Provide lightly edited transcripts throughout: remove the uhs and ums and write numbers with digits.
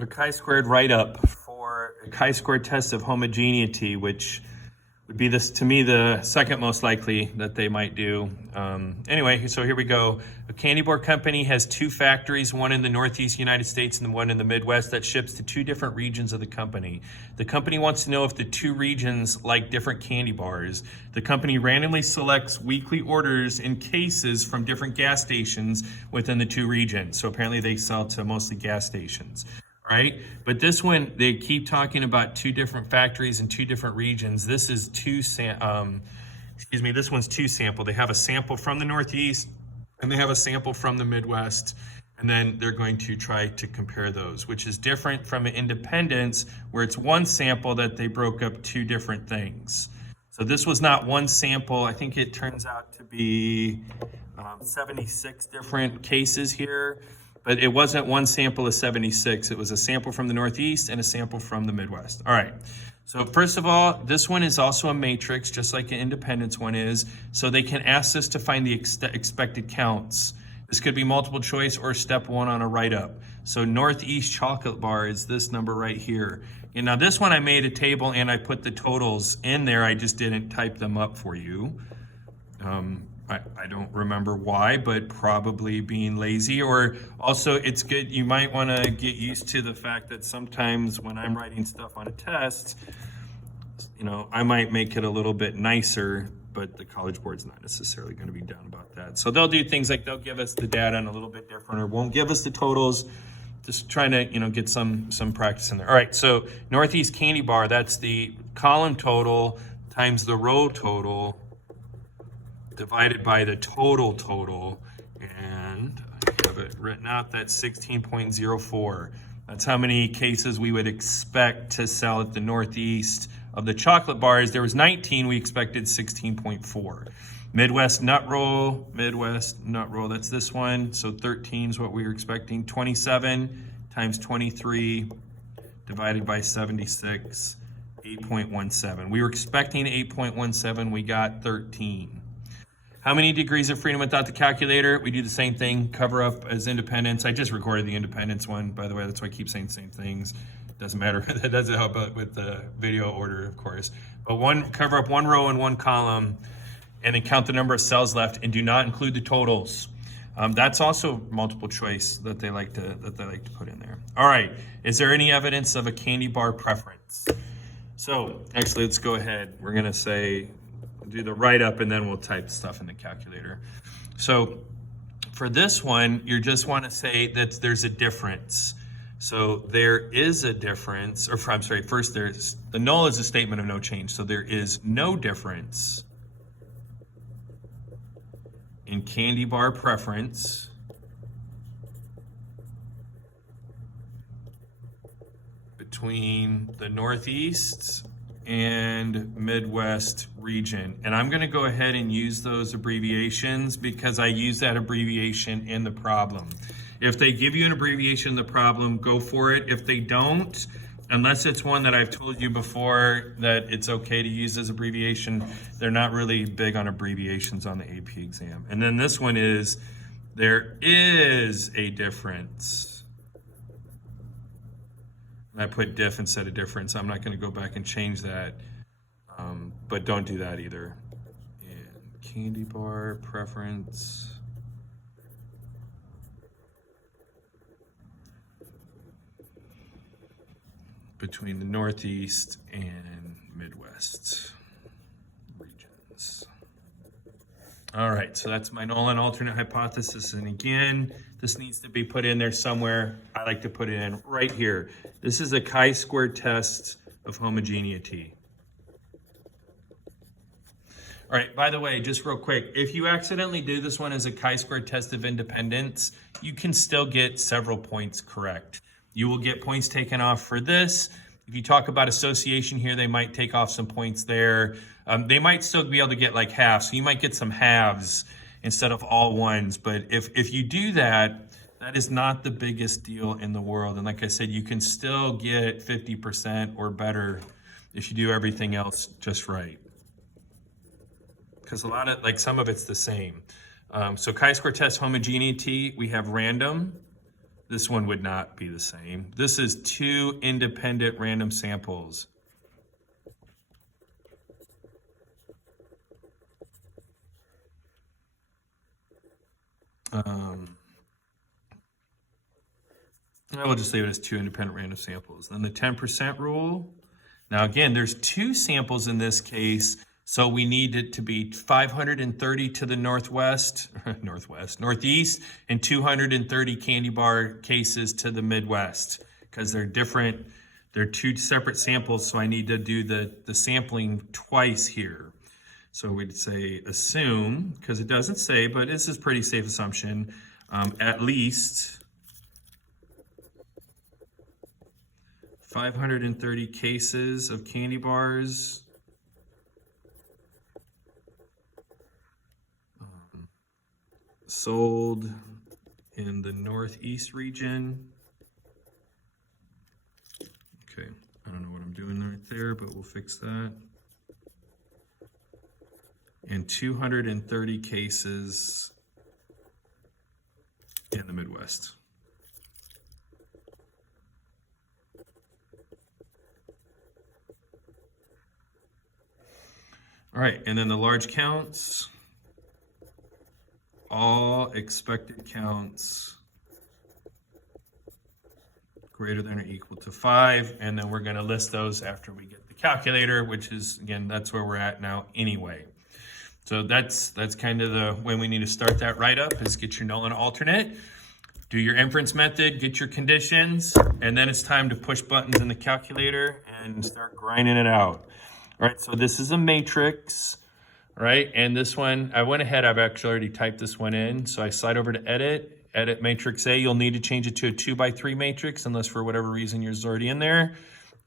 A chi-squared write-up for a chi-squared test of homogeneity, which would be this to me the second most likely that they might do. Anyway, so here we go. A candy bar company has two factories, one in the Northeast United States and one in the Midwest, that ships to two different regions of the company. The company wants to know if the two regions like different candy bars. The company randomly selects weekly orders in cases from different gas stations within the two regions. So apparently they sell to mostly gas stations. Right? But this one, they keep talking about two different factories in two different regions. This is this one's two sample. They have a sample from the Northeast and they have a sample from the Midwest. And then they're going to try to compare those, which is different from an independence where it's one sample that they broke up two different things. So this was not one sample. I think it turns out to be 76 different cases here. But it wasn't one sample of 76. It was a sample from the Northeast and a sample from the Midwest. All right. So first of all, this one is also a matrix, just like an independence one is. So they can ask us to find the expected counts. This could be multiple choice or step one on a write-up. So Northeast chocolate bar is this number right here. And now this one I made a table and I put the totals in there. I just didn't type them up for you. I don't remember why, but probably being lazy, or also it's good. You might want to get used to the fact that sometimes when I'm writing stuff on a test, I might make it a little bit nicer, but the College Board's not necessarily going to be down about that. So they'll do things like they'll give us the data in a little bit different, or won't give us the totals. Just trying to, get some practice in there. All right, so Northeast Candy Bar, that's the column total times the row total divided by the total, and I have it written out, that's 16.04. That's how many cases we would expect to sell at the Northeast of the chocolate bars. There was 19, we expected 16.4. Midwest nut roll, that's this one, so 13 is what we were expecting. 27 times 23 divided by 76, 8.17. We were expecting 8.17, we got 13. How many degrees of freedom without the calculator? We do the same thing, cover up as independence. I just recorded the independence one, by the way. That's why I keep saying the same things. Doesn't matter. That doesn't help out with the video order, of course. But cover up one row and one column, and then count the number of cells left, and do not include the totals. That's also multiple choice that they like to put in there. All right. Is there any evidence of a candy bar preference? So actually, let's go ahead. We're gonna do the write-up, and then we'll type stuff in the calculator. So for this one, you just want to say that there's a difference. So there is a difference, first the null is a statement of no change. So there is no difference in candy bar preference between the Northeast and Midwest region. And I'm going to go ahead and use those abbreviations because I use that abbreviation in the problem. If they give you an abbreviation in the problem, go for it. If they don't, unless it's one that I've told you before that it's okay to use as abbreviation, they're not really big on abbreviations on the AP exam. And then this one is, there is a difference. I put diff instead of difference. I'm not going to go back and change that, but don't do that either. And candy bar preference between the Northeast and Midwest regions. All right, so that's my null and alternate hypothesis. And again, this needs to be put in there somewhere. I like to put it in right here. This is a chi-squared test of homogeneity. All right, by the way, just real quick, if you accidentally do this one as a chi-squared test of independence, you can still get several points correct. You will get points taken off for this. If you talk about association here, they might take off some points there. They might still be able to get like halves, so you might get some halves instead of all ones. But if you do that, that is not the biggest deal in the world. And like I said, you can still get 50% or better if you do everything else just right. Because some of it's the same. So chi-square test homogeneity, we have random, this one would not be the same. This is 2 independent random samples. I will just leave it as 2 independent random samples. Then the 10% rule. Now again, there's 2 samples in this case, so we need it to be 530 to the northeast, and 230 candy bar cases to the Midwest, because they're different. They're 2 separate samples, so I need to do the sampling twice here. So we'd say assume, because it doesn't say, but this is pretty safe assumption, at least 530 cases of candy bars sold in the Northeast region. Okay, I don't know what I'm doing right there, but we'll fix that. And 230 cases in the Midwest. All right, and then the large counts, all expected counts greater than or equal to 5, and then we're going to list those after we get the calculator, which is, again, that's where we're at now anyway. So that's kind of the when we need to start that write-up is get your null and alternate, do your inference method, get your conditions, and then it's time to push buttons in the calculator and start grinding it out. All right, so this is a matrix, right? And this one, I went ahead, I've actually already typed this one in. So I slide over to edit matrix A. You'll need to change it to a 2x3 matrix unless for whatever reason yours is already in there.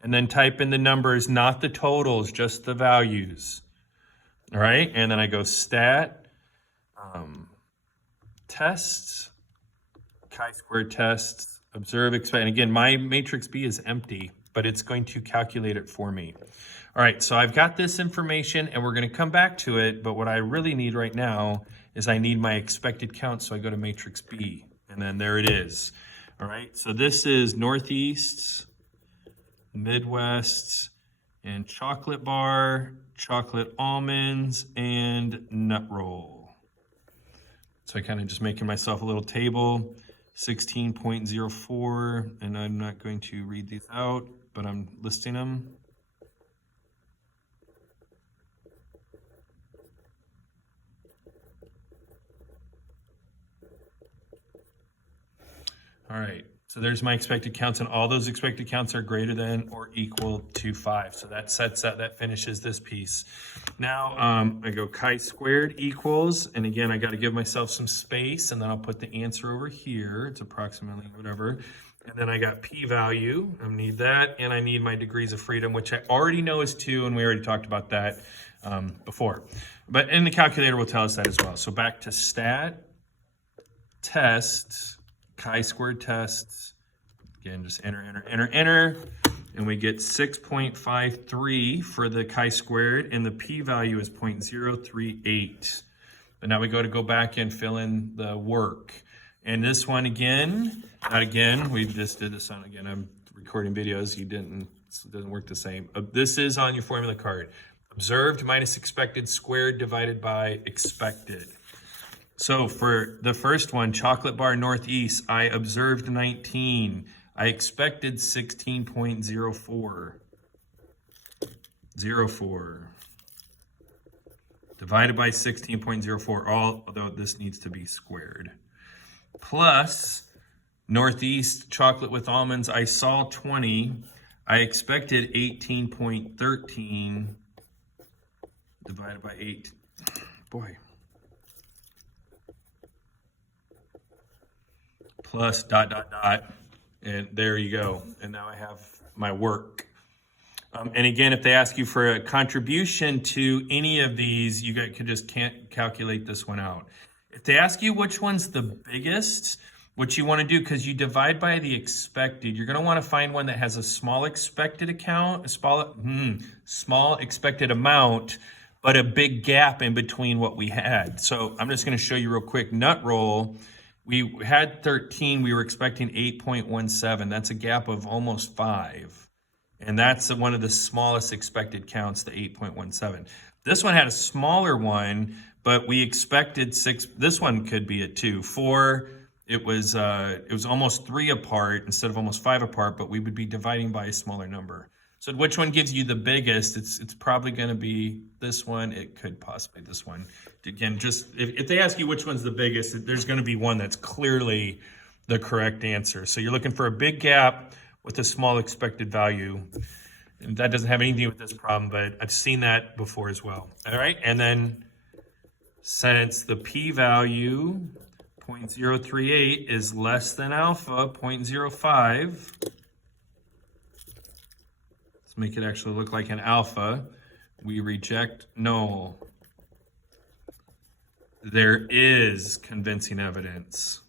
And then type in the numbers, not the totals, just the values. All right, and then I go stat, tests, chi-squared tests, observe, expect. And again, my matrix B is empty, but it's going to calculate it for me. All right, so I've got this information and we're going to come back to it, but what I really need right now is I need my expected count, so I go to matrix B, and then there it is. All right, so this is Northeast, Midwest, and chocolate bar, chocolate almonds, and nut roll. So I kind of just making myself a little table, 16.04, and I'm not going to read these out, but I'm listing them. All right, so there's my expected counts, and all those expected counts are greater than or equal to 5. So that sets that finishes this piece. Now I go chi-squared equals, and again, I got to give myself some space, and then I'll put the answer over here. It's approximately whatever. And then I got p-value, I need that, and I need my degrees of freedom, which I already know is 2, and we already talked about that before. But in the calculator will tell us that as well. So back to stat, test, chi-squared tests, again, just enter, and we get 6.53 for the chi-squared, and the p-value is 0.038. But now we go back and fill in the work. And this one again, not again, we just did this on, again, I'm recording videos, it doesn't work the same. This is on your formula card. Observed minus expected squared divided by expected. So for the first one, chocolate bar Northeast, I observed 19. I expected 16.04. 04. Divided by 16.04, although this needs to be squared. Plus, Northeast chocolate with almonds, I saw 20. I expected 18.13 divided by 8. Boy. Plus ... And there you go. And now I have my work. And again, if they ask you for a contribution to any of these, you guys can't calculate this one out. If they ask you which one's the biggest, what you want to do, because you divide by the expected, you're going to want to find one that has a small expected account, small expected amount, but a big gap in between what we had. So I'm just going to show you real quick. Nut roll. We had 13, we were expecting 8.17. That's a gap of almost 5. And that's one of the smallest expected counts, the 8.17. This one had a smaller one, but we expected 6. This one could be a 2. 4, it was almost 3 apart instead of almost 5 apart, but we would be dividing by a smaller number. So which one gives you the biggest? It's probably going to be this one. It could possibly this one. Again, just if they ask you which one's the biggest, there's going to be one that's clearly the correct answer. So you're looking for a big gap with a small expected value. And that doesn't have anything to do with this problem, but I've seen that before as well. All right, and then since the p-value 0.038 is less than alpha 0.05, let's make it actually look like an alpha, we reject null. There is convincing evidence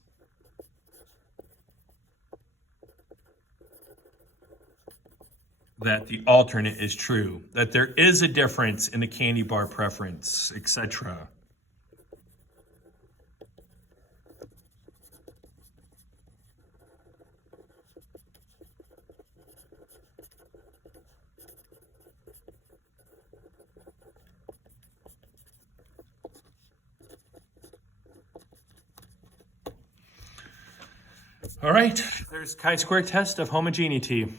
that the alternate is true, that there is a difference in the candy bar preference, etc. All right, there's chi-square test of homogeneity.